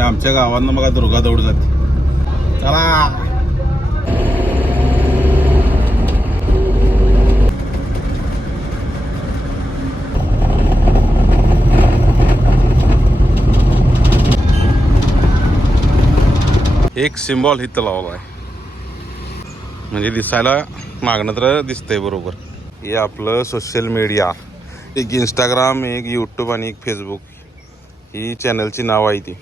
ते आमच्या गावांना बघा दुर्गा दौड जाते. चला. एक सिम्बॉल इथं लावला आहे म्हणजे दिसायला मागणं तर दिसतंय बरोबर. हे आपलं सोशल मीडिया एक इंस्टाग्राम एक यूट्यूब आणि एक फेसबुक ही चॅनलची नाव आहे ती.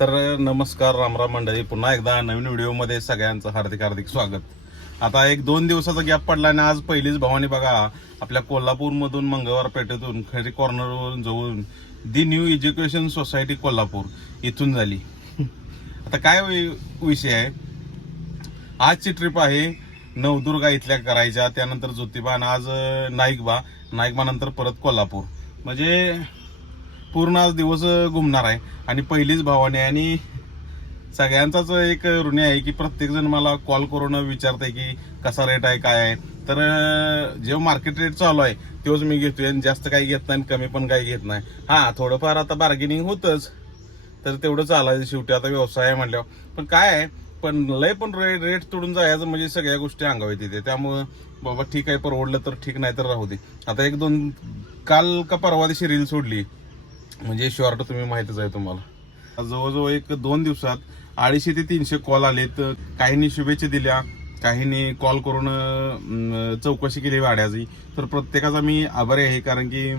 तर नमस्कार रामराम मंडळी. पुन्हा एकदा नवीन व्हिडिओमध्ये सगळ्यांचं हार्दिक हार्दिक स्वागत. आता एक दोन दिवसाचा गॅप पडला आणि आज पहिलीच भवानी बघा आपल्या कोल्हापूरमधून मंगळवार पेठेतून खरी कॉर्नरवरून जवळून the new education society Kolhapur इथून झाली. आता काय विषय आहे? आजची ट्रिप आहे नवदुर्गा इथल्या करायच्या त्यानंतर ज्योतिबा आणि आज नाईकबा. नाईकबानंतर परत कोल्हापूर. म्हणजे पूर्ण आज दिवस घुमणार आहे. आणि पहिलीच भावाने आणि सगळ्यांचाच एक ऋणी आहे की प्रत्येकजण मला कॉल करून विचारतंय की कसा रेट आहे काय आहे. तर जेव्हा मार्केट रेट चालू आहे तेव्हाच मी घेतोय. आणि जास्त काही घेत नाही आणि कमी पण काही घेत नाही. हां थोडंफार आता बार्गेनिंग होतंच. तर तेवढं चालायचं शेवटी. आता व्यवसाय आहे म्हटल्यावर पण काय आहे पण लय पण रेट रेट तोडून जायचं म्हणजे सगळ्या गोष्टी अंगावी तिथे त्यामुळं बाबा ठीक आहे परवडलं तर ठीक नाही तर राहू दे. आता एक दोन काल का परवा दिवशी रील सोडली. म्हणजे शॉर्ट तुम्ही माहितच आहे तुम्हाला. जवळजवळ एक दोन दिवसात अडीचशे ते तीनशे कॉल आलेत. काहींनी शुभेच्छा दिल्या काहींनी कॉल करून चौकशी केली वाड्याची. तर प्रत्येकाचा मी आभारी आहे कारण की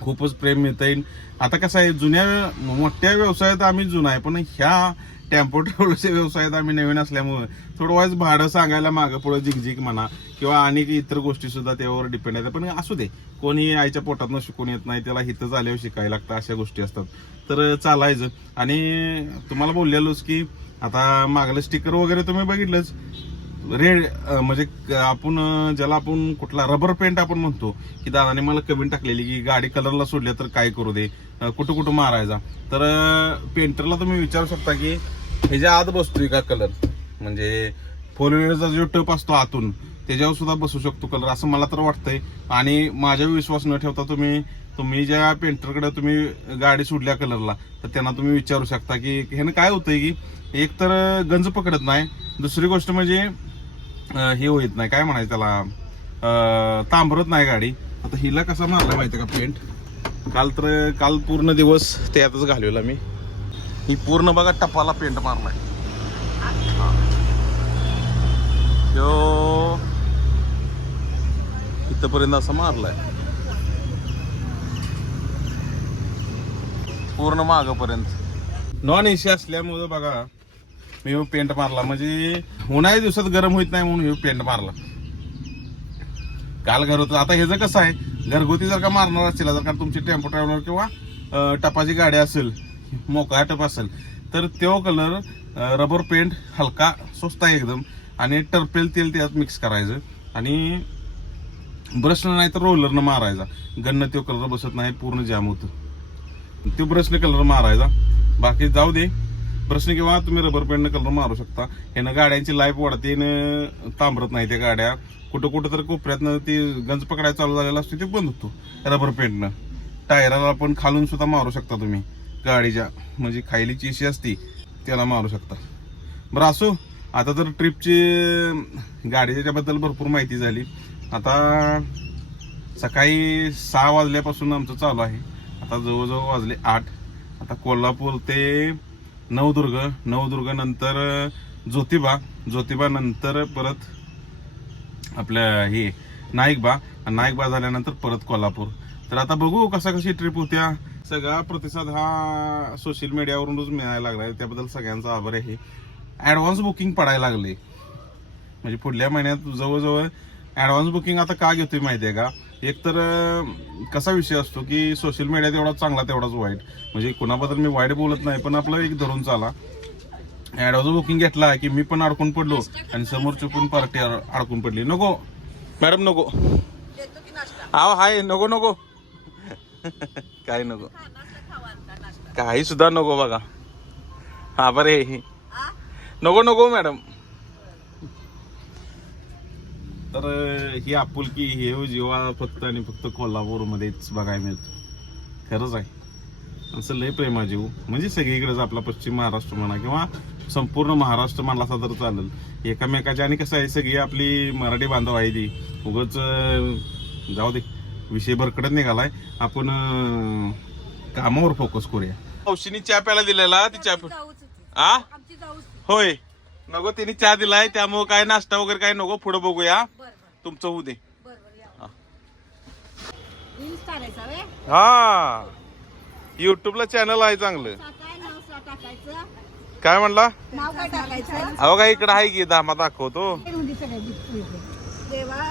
खूपच प्रेम मिळता येईल आता कसं आहे जुन्या मोठ्या व्यवसायात आम्ही जुना आहे पण ह्या टेम्पो ट्रॅव्हलच्या व्यवसायात आम्ही नवीन असल्यामुळे थोडं वाईज भाडं सांगायला मागं पुढं झिकझिक म्हणा किंवा अनेक इतर गोष्टी सुद्धा त्यावर डिपेंड आहेत पण असू दे कोणी आईच्या पोटातनं शिकून येत नाही त्याला हिथं झाल्यावर शिकायला लागतं अशा गोष्टी असतात. तर चालायचं. आणि तुम्हाला बोललेलोच की आता मागलं स्टिकर वगैरे तुम्ही बघितलंच. रेड म्हणजे आपण ज्याला आपण कुठला रबर पेंट आपण म्हणतो की दादाने मला कमेंट टाकलेली की गाडी कलरला सोडल्या तर काय करू दे कुठं कुठं मारायचा. तर पेंटरला तुम्ही विचारू शकता की ह्याच्या आत बसतोय का कलर म्हणजे फोर व्हीलरचा जो टप असतो आतून त्याच्यावर सुद्धा बसू शकतो कलर असं मला तर वाटतंय. आणि माझ्या विश्वास न ठेवता तुम्ही तुम्ही ज्या पेंटरकडे तुम्ही गाडी सोडल्या कलरला तर त्यांना तुम्ही विचारू शकता की ह्यानं काय होतंय की एक तर गंज पकडत नाही. दुसरी गोष्ट म्हणजे हे होत नाही. काय म्हणायचं त्याला? तांबरत नाही गाडी. आता हिला कसा मारला माहिती का पेंट काल तर काल पूर्ण दिवस त्यातच घालवला मी. ही पूर्ण बघा टपाला पेंट मारलाय. ह्यो इथपर्यंत असा मारलाय. पूर्ण मागपर्यंत. नॉन एसी असल्यामुळं बघा मी ह्यो पेंट मारला. म्हणजे उन्हाळ्या दिवसात गरम होत नाही म्हणून ह्यो पेंट मारला. काल घर होतं. आता ह्याचं कसं आहे घरगुती जर का मारणार असेल जर का तुमची टेम्पो ट्रॅव्हलर किंवा टपाची गाडी असेल मोकळा टप असेल तर तो कलर रबर पेंट हलका स्वस्त आहे एकदम. आणि टर्पेल तेल त्यात मिक्स करायचं. आणि ब्रशनं नाही तर रोलरनं मारायचा. गन्न तो कलर बसत नाही पूर्ण जाम होतं. तो ब्रशने कलर मारायचा. बाकी जाऊ दे. प्रश्न किंवा तुम्ही रबर पेंटनं कलर मारू शकता. ह्यानं गाड्यांची लाईफ वाढते न तांबरत नाही त्या गाड्या. कुठं कुठं तर कोपऱ्यातनं ती गंज पकडायला चालू झालेला असतो ते बंद होतो रबर पेंटनं टायराला पण खालून सुद्धा मारू शकता तुम्ही. गाडीच्या म्हणजे खायली चिशी असती त्याला मारू शकता. बरं असो आता तर ट्रिपची गाडीच्याबद्दल भरपूर माहिती झाली. आता सकाळी सहा वाजल्यापासून आमचं चालू आहे. आता जवळजवळ वाजले आठ. आता कोल्हापूर ते नवदुर्ग नवदुर्ग नंतर ज्योतिबा ज्योतिबा नंतर परत आपल्या हे नाईकबा. नाईकबा झाल्यानंतर परत कोल्हापूर. तर आता बघू कसा कशी ट्रिप होत्या. सगळा प्रतिसाद हा सोशल मीडियावरूनच मिळायला लागलाय. त्याबद्दल सगळ्यांचा आभार आहे. ॲडव्हान्स बुकिंग पडायला लागले. म्हणजे पुढल्या महिन्यात जवळजवळ ॲडव्हान्स बुकिंग आता का घेतोय माहिती आहे का? एक तर कसा विषय असतो की सोशल मीडिया तेवढा चांगला तेवढाच वाईट. म्हणजे कुणाबद्दल मी वाईट बोलत नाही पण आपलं एक धरून चाला. ऍडव्हान्स बुकिंग घेतला की मी पण अडकून पडलो आणि समोरची पण पार्टी अडकून पडली. नको. मॅडम नको. आव हाय नको नको. काही नको. काही सुद्धा नको बघा. हा बरे नको नको मॅडम. तर ही आपुलकी हे जीवा फक्त आणि फक्त कोल्हापूरमध्येच बघायला मिळतो. खरंच आहे. असं लय प्रेमाजीव म्हणजे सगळीकडेच आपला पश्चिम महाराष्ट्र म्हणा किंवा संपूर्ण महाराष्ट्र म्हणला असा तर चालेल. एकामेकाच्या आणि कसं आहे सगळी आपली मराठी बांधव आहे ती. उगच जाऊ दे. विषय भरकडत निघालाय. आपण कामावर फोकस करूया. औषधी चहा प्यायला दिलेला ती चहा. आ. होय. नको तिने चहा दिलाय त्यामुळे काय नाश्ता वगैरे काय नको पुढे बघूया. तुमचं होऊ दे. हा. युट्यूबला चॅनल आहे चांगलं. काय नाव सा टाकायचं. काय म्हणला? नाव काय टाकायचं? अहो काय इकडे आहे की धामा दाखवतो. देवा.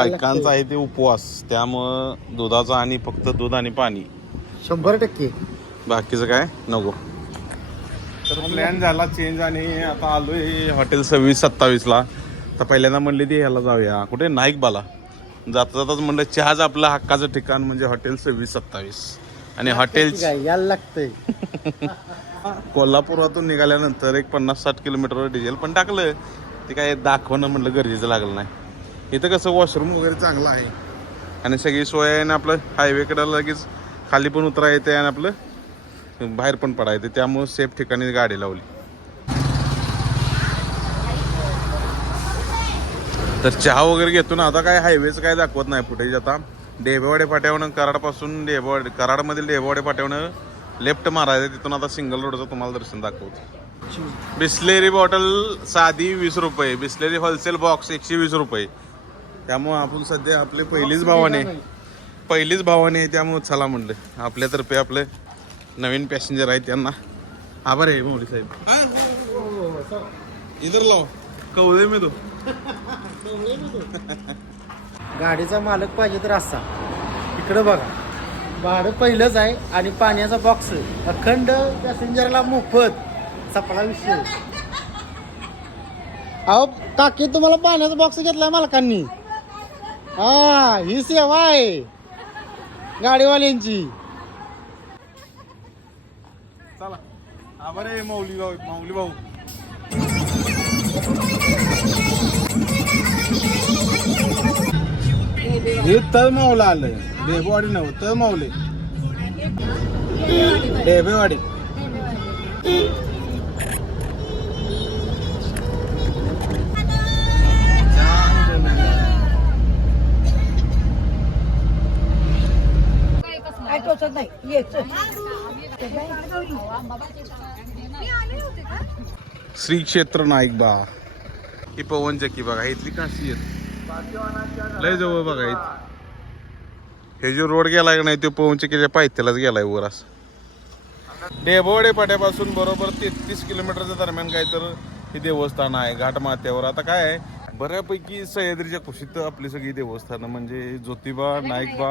बायकांचा आहे ते उपवास. त्यामुळं दुधाचा आणि फक्त दूध आणि पाणी. शंभर टक्के. बाकीचं काय? नको. तर प्लॅन झाला चेंज आणि आता आलोय हॉटेल सव्वीस सत्तावीसला. तर पहिल्यांदा म्हणले ती ह्याला जाऊया. कुठे? नाईक बाला. जाता जाताच म्हणलं चहाच आपलं हक्काचं ठिकाण म्हणजे हॉटेल सव्वीस सत्तावीस. आणि हॉटेल यायला लागतंय. कोल्हापुरातून निघाल्यानंतर एक पन्नास साठ किलोमीटरवर डिझेल पण टाकलं. ते काय दाखवणं म्हणलं गरजेचं लागलं नाही. इथं कसं वॉशरूम वगैरे चांगलं आहे. आणि सगळी सोय आहे आणि आपलं हायवेकडं लगेच खाली पण उतरा येते आणि आपलं बाहेर पण पडा येते. त्यामुळं सेफ ठिकाणी गाडी लावली. तर चहा वगैरे घेतो ना. आता काय हायवेचं काय दाखवत नाही फुटेज आता. डेबेवाडे फाट्यावरून कराडपासून डेबेवाडे कराडमधील डेबेवाडे फाट्यावरून लेफ्ट मारायचं तिथून आता सिंगल रोडचं तुम्हाला दर्शन दाखवतो. बिस्लेरी बॉटल साधी वीस रुपये. बिस्लेरी होलसेल बॉक्स एकशे वीस रुपये. त्यामुळं आपण सध्या आपले पहिलीच भावाने पहिलीच भावाने त्यामुळं चला म्हणलं. आपल्यातर्फे आपले नवीन पॅसेंजर आहेत त्यांना. आभार आहे मौली साहेब. इधर लाव. कवळे मी तो गाडीचा मालक पाहिजे तर असा. इकडं बघा. भाडं पहिलंच आहे आणि पाण्याचा बॉक्स अखंड पॅसेंजरला मोफत. सपळा विषय. अहो काकी तुम्हाला पाण्याचा बॉक्स घेतलाय मालकांनी. हा ही सेवा आहे. गाडीवाल्यांची. चला. आभार आहे माऊली भाऊ माऊली भाऊ. हे तळ मावला आलंय. डेबेवाडी नव्ह तळ मावले डेबेवाडी. काय टोचत नाही. येच श्री क्षेत्र नाईकबा ही पवन चक्की बघा इथली काशी आहेत. लय जवळ बघा इथ. हे जो रोड गेलाय का नाही तो पवन चक्कीच्या पायथ्यालाच गेलाय वर असं. डेबोडे पाट्यापासून बरोबर तेहतीस किलोमीटरच्या दरम्यान काय तर हे देवस्थान आहे घाटमाथ्यावर आता काय आहे बऱ्यापैकी सह्याद्रीच्या कुशीत आपली सगळी देवस्थानं म्हणजे ज्योतिबा नाईकबा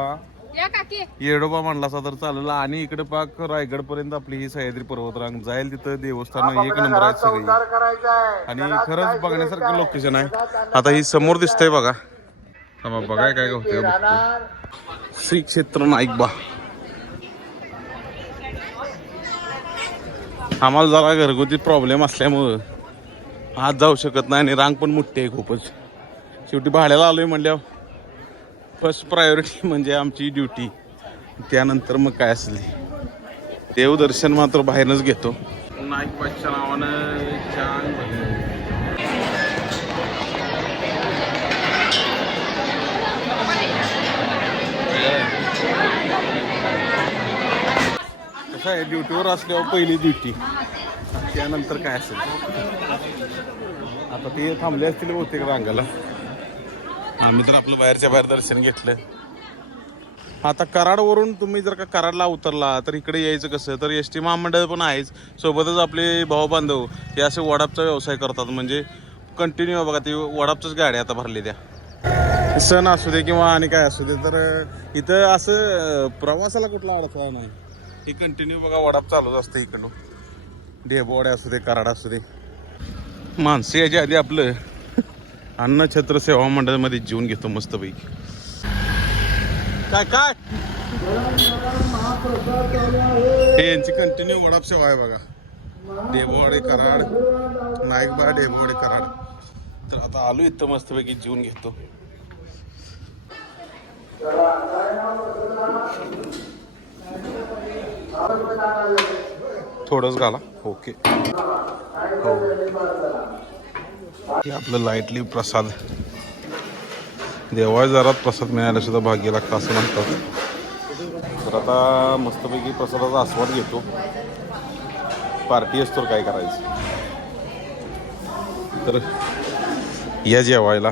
या काकी. येडोबा म्हणला असा तर चालेल. आणि इकडे पाक रायगड पर्यंत आपली ही सह्याद्री पर्वतरांग. जाईल तिथं देवस्थान एक नंबर आहेत सगळी. आणि खरंच बघण्यासारखं लोकेशन आहे. आता ही समोर दिसतंय बघा. थांबा बघाय काय होते श्री क्षेत्र नाईक बा आम्हाला जरा घरगुती प्रॉब्लेम असल्यामुळं आज जाऊ शकत नाही आणि रांग पण मोठी आहे खूपच. शेवटी भाड्याला आलोय म्हणल्यावर फर्स्ट प्रायोरिटी म्हणजे आमची ड्युटी. त्यानंतर मग काय असेल देवदर्शन मात्र बाहेरच घेतो. नाईक बादच्या नावानं छान कसं आहे ड्युटीवर असल्यावर पहिली ड्युटी. त्यानंतर काय असेल? आता ते थांबले असतील बहुतेक रांगाला. आम्ही तर आपलं बाहेरच्या बाहेर दर्शन घेतलं. आता कराडवरून तुम्ही जर का कराडला उतरला तर इकडे यायचं कसं? तर एस टी महामंडळ पण आहेच. सोबतच आपले भाऊ बांधव हे असे वडापचा व्यवसाय करतात. म्हणजे कंटिन्यू बघा ती वडापच्याच गाड्या आता भरली त्या. सण असू दे किंवा आणि काय असू दे तर इथं असं प्रवासाला कुठला अडथळा नाही. ही कंटिन्यू बघा वडाप चालूच असतं इकडून. ढेबोडे असू दे कराड असू दे. माणसे याच्या आधी आपलं अन्नछत्र सेवा मंडळामध्ये जीवन घेतो मस्तपैकी. काय काय? हे यांची कंटिन्यू वडाप सेवा आहे बघा. डेबोवाडे कराड नाईकबा डेबोवाडे कराड. तर आता आलो इथं मस्तपैकी जीवन घेतो. थोडंच घाला. ओके. हो. हे आपलं लाईटली प्रसाद. देवाळजारात प्रसाद मिळायला सुद्धा भाग्य लागतं असं म्हणतात. तर आता मस्तपैकी प्रसादाचा आस्वाद घेतो. पार्टी असतो काय करायचं? तर या जेवायला.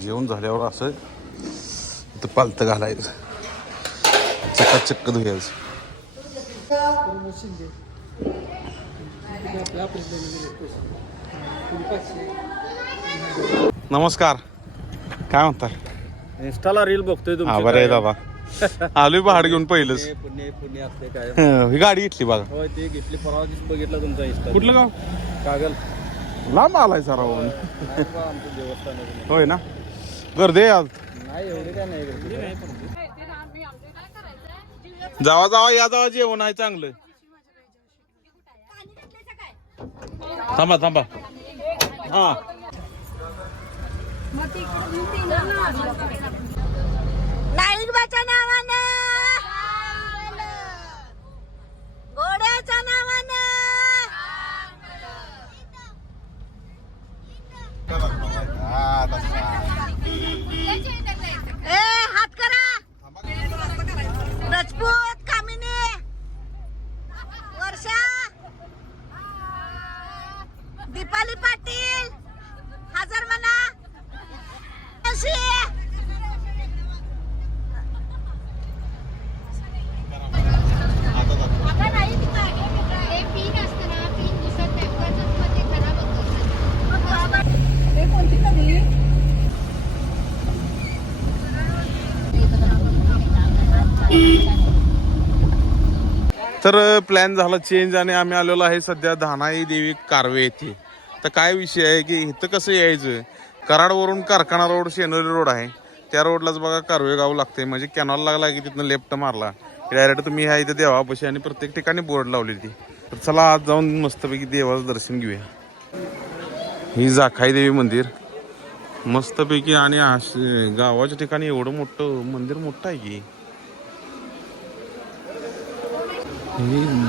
जेवण झाल्यावर असं इथं पालतं घालायचं. चक्का चक्क धुयायचं नमस्कार. काय म्हणता इंस्टाला रील बघतोय हा बरं आहे दादा. आलोय पहाड घेऊन पहिलंच. पुणे पुणे असते काय? हं, ही गाडी घेतली बघा. होय ते घेतली. परवा दिवशी बघितलं तुमचा इंस्टा कुठलं गाव? कागल. लांब आलाय सर नाही बा, आमचं देवस्थान आहे. होय ना? गर्दी आहे आज. नाही एवढे काय नाही. जावा जावा या जावा जेवण आहे चांगलं. थांबा थांबा. हा. नाईकबाच्या नावानं. घोड्याच्या नावानं. ए हात करा. रजपूत. दीपाली पाटील हजर म्हणा. तर प्लॅन झाला चेंज आणि आम्ही आलेलो आहे सध्या धानाई देवी कारवे येथे. तर काय विषय आहे की इथं कसं यायचं? कराडवरून कारखाना रोड शेनोली रोड आहे. त्या रोडलाच बघा कारवे गाव लागते म्हणजे कॅनॉल लागला की तिथनं लेफ्ट मारला. डायरेक्ट तुम्ही ह्या इथं देवापाशी आणि प्रत्येक ठिकाणी बोर्ड लावली ती. तर चला आज जाऊन मस्तपैकी देवाचं दर्शन घेऊया. ही जाखाई देवी मंदिर. मस्तपैकी आणि गावाच्या ठिकाणी एवढं मोठं मंदिर मोठं आहे की.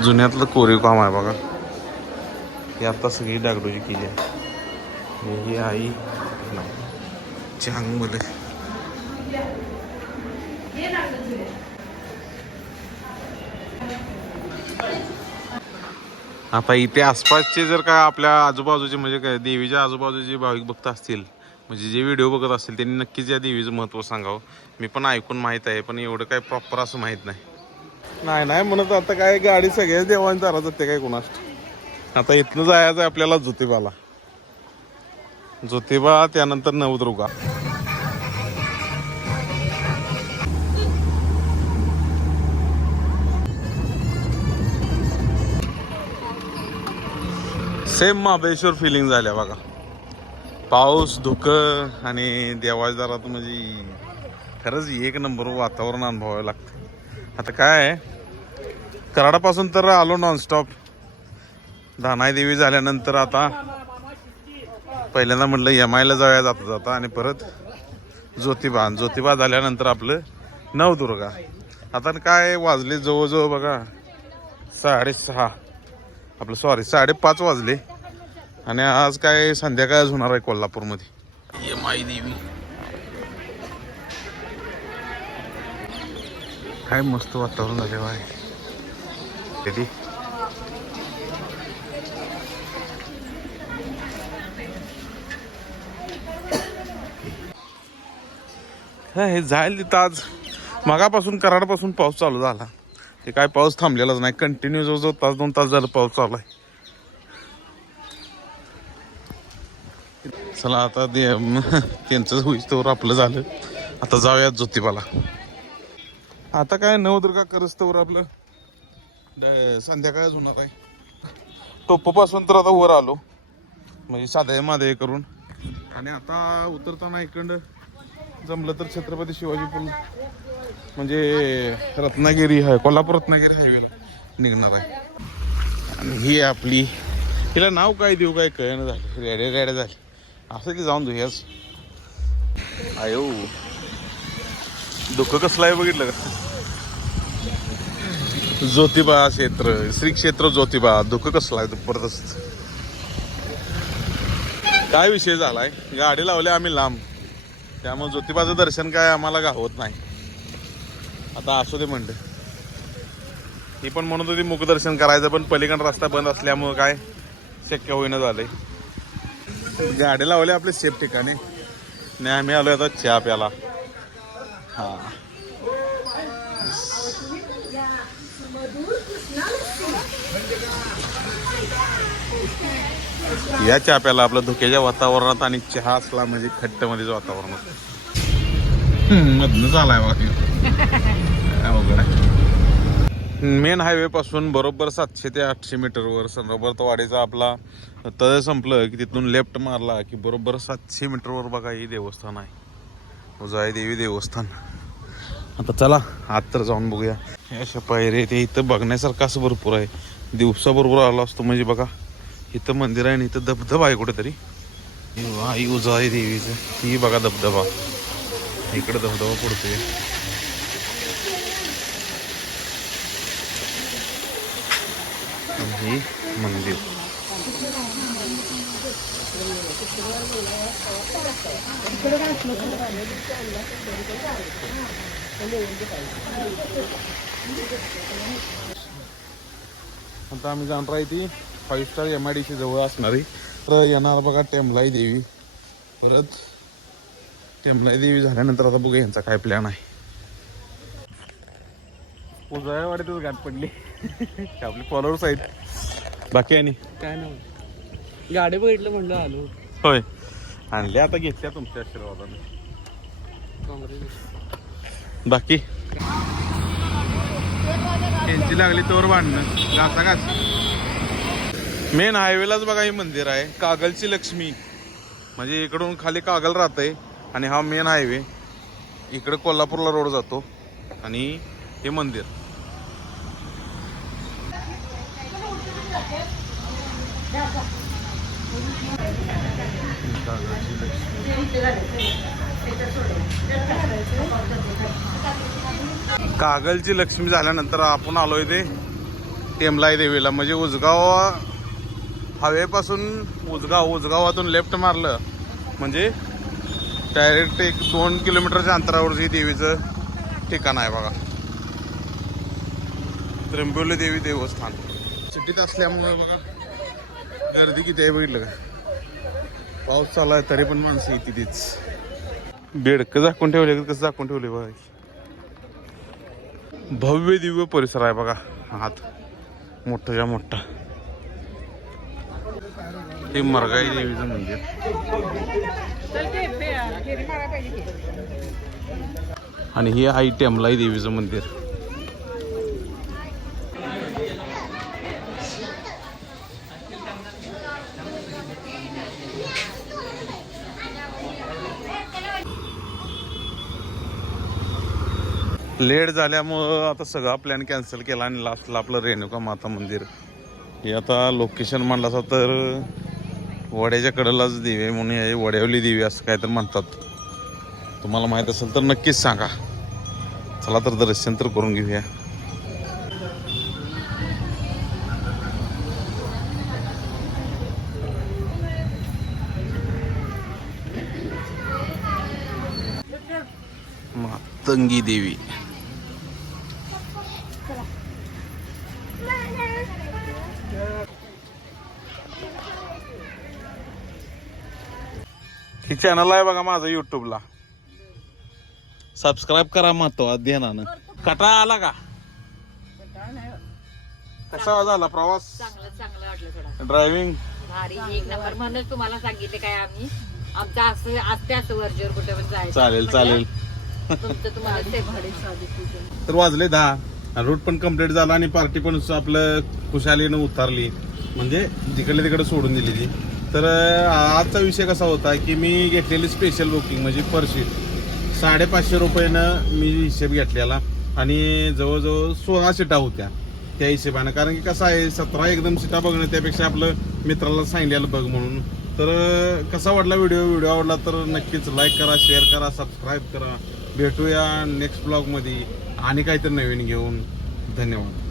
जुन्यातलं कोरीव काम आहे बघा. ही आत्ता सगळी डागडोजी केली आहे. ही आई चांग मुले. आता इथे आसपासचे जर का आपल्या आजूबाजूचे म्हणजे काय देवीच्या आजूबाजूचे भाविक भक्त असतील म्हणजे जे व्हिडिओ बघत असतील त्यांनी नक्कीच या देवीचं महत्त्व सांगावं. मी पण ऐकून माहीत आहे पण एवढं काय प्रॉपर असं माहीत नाही. नाही नाही म्हणत आता काय गाडी सगळ्याच देवांनी चालत जाते काय कोणास. आता इथनं जायचं आहे आपल्याला ज्योतिबाला. ज्योतिबा त्यानंतर नवदुर्गा. सेम महाबळेश्वर फिलिंग झाल्या बघा. पाऊस धुकं आणि देवाच्या दारात म्हणजे खरंच एक नंबर वातावरण अनुभवावं लागतं. आता काय कराडापासून तर आलो नॉनस्टॉप धानाई देवी झाल्यानंतर आता पहिल्यांदा म्हटलं एम आयला जाऊया जाता जाता आणि परत ज्योतिबा. आणि ज्योतिबा झाल्यानंतर आपलं नवदुर्गा. आता काय वाजले जवळजवळ बघा साडेसहा. आपलं सॉरी साडेपाच वाजले. आणि आज काय संध्याकाळच होणार आहे कोल्हापूरमध्ये. एम आई देवी. काय मस्त वातावरण झालेलं आहे किती हे जाईल तिथं आज. मगापासून कराडपासून पाऊस चालू झाला. ते काय पाऊस थांबलेलाच नाही. कंटिन्यू जवळजवळ तास दोन तास झालं पाऊस चालू आहे. चला आता ते म, होईच तोवर आपलं झालं. आता जाऊयात ज्योतिबाला. आता काय नवदुर्गा करस्तवर आपलं ड- संध्याकाळच होणार आहे. टोपपासून तर आता वर आलो. म्हणजे साध्या मादे करून. आणि आता उतरताना इकडं जमलं तर छत्रपती शिवाजी पूल म्हणजे रत्नागिरी आहे कोल्हापूर रत्नागिरी हायवेला निघणार आहे. आणि ही आपली तिला नाव काय देऊ काय कळणं झालं. रेड्या रेड्या झाली. असं ते जाऊन देऊयाच. आयो. दुःख कसलं आहे बघितलं का? ज्योतिबा क्षेत्र श्री क्षेत्र ज्योतिबा दुःख कसलं आहे जबरदस्त. काय विषय झालाय? गाडी लावली आम्ही लांब. त्यामुळे ज्योतिबाचं दर्शन काय आम्हाला गावत नाही. आता असू दे म्हणते. ती पण म्हणत होती मुखदर्शन करायचं पण पलीकडं रस्ता बंद असल्यामुळं काय शक्य होईना झालंय. गाडी लावली आपले सेफ ठिकाणी. नाही आम्ही आलो आता चहा प्याला हा. या चहा प्याला आपलं धुक्याच्या वातावरणात आणि चहा असला म्हणजे खट्ट मध्येच बघा काय अवघड आहे. मेन हायवे पासून बरोबर सातशे ते आठशे मीटरवर सनरोबर वाडीचा आपला तळ संपलं की तिथून लेफ्ट मारला की बरोबर सातशे मीटरवर बघा ही देवस्थान आहे. उजाई देवी देवस्थान. आता चला आत तर जाऊन बघूया. हे अशा पायरे ते इथं बघण्यासारखं असं भरपूर आहे. दिवसा बरोबर आला असतो म्हणजे बघा इथं मंदिर आहे आणि इथं धबधबा आहे कुठेतरी. आई उजा आहे देवीचं. ही बघा धबधबा. इकडे धबधबा पडतोय. आणि हे मंदिर. आता आम्ही जाणार आहे ती five star M I D C जवळ असणारी तर येणार बघा टेमलाई देवी. परत टेमलाई देवी झाल्यानंतर आता बघूया यांचा काय प्लॅन आहे. उजळ्यावाडीतच गाठ पडली. आपले फॉलोअर्स आहेत. बाकी नाही काय नाही. गाडी बघितलं म्हणलं आलो. होय. आणल्या आता घेतल्या तुमच्या आशीर्वादाने. बाकी? त्यांची लागली तोर भांडणं. घासा घास. मेन हायवेलाच बघा हे मंदिर आहे. कागलची लक्ष्मी. म्हणजे इकडून खाली कागल राहतंय आणि हा मेन हायवे. इकडे कोल्हापूरला रोड जातो आणि हे मंदिर. कागलची लक्ष्मी. कागलची लक्ष्मी झाल्यानंतर आपण आलोय ते टेमलाई देवीला. म्हणजे उजगाव हवेपासून उजगाव उजगावातून लेफ्ट मारलं. म्हणजे डायरेक्ट एक दोन किलोमीटरच्या अंतरावरची देवीचं ठिकाण आहे बघा. त्र्यंबोली देवी देवस्थान. सिटीत असल्यामुळे बघा गर्दी किती आहे बघितलं का? पाऊस चालू आहे तरी पण माणसं येते तीच बेडकं झाकून ठेवले कसं झाकून ठेवले बघा? भव्य दिव्य परिसर आहे बघा. आत मोठाच्या मोठा हे मरगाई देवीचं मंदिर. आणि हे आई टेमलाई देवीचं मंदिर. लेट झाल्यामुळं आता सगळा प्लॅन कॅन्सल केला आणि लास्टला आपलं रेणुका माता मंदिर. हे आता लोकेशन म्हणलं असं तर वड्याच्या कडेलाच देवी आहे म्हणून हे वड्यावली देवी असं काय तर म्हणतात. तुम्हाला माहीत असेल तर नक्कीच सांगा. चला तर दर्शन तर करून घेऊया. मातंगी देवी. चॅनल आहे बघा माझं युट्यूबला सबस्क्राईब करा महत्वात ध्यानानं कटा आला का? कसा झाला प्रवास? चांगलं चांगलं वाटलं थोडा. ड्रायव्हिंग भारी. एक नंबर म्हणूनच तुम्हाला सांगितले काय आम्ही. आमचं असं असते असं वरजेवर कुठे पण जायचं. चालेल चालेल. तुमचं तुम्हाला ते भाडे तर वाजले दहा. रूट पण कंप्लीट झाला आणि पार्टी पण आपलं खुशालीनं उतारली. म्हणजे जिकडे तिकडे सोडून दिली ती तर आजचा विषय कसा होता की मी घेतलेली स्पेशल बुकिंग म्हणजे पर सीट साडेपाचशे रुपयानं मी हिशेब घेतलेला आणि जवळजवळ सोळा सीटा होत्या त्या हिशेबानं. कारण की कसं आहे सतरा एकदम सीटा बघणं त्यापेक्षा आपलं मित्राला सांगितलेलं बघ म्हणून. तर कसा वाटला व्हिडिओ व्हिडिओ आवडला तर नक्कीच लाईक करा शेअर करा सबस्क्राईब करा. भेटूया नेक्स्ट ब्लॉगमध्ये आणि काहीतरी नवीन घेऊन. धन्यवाद.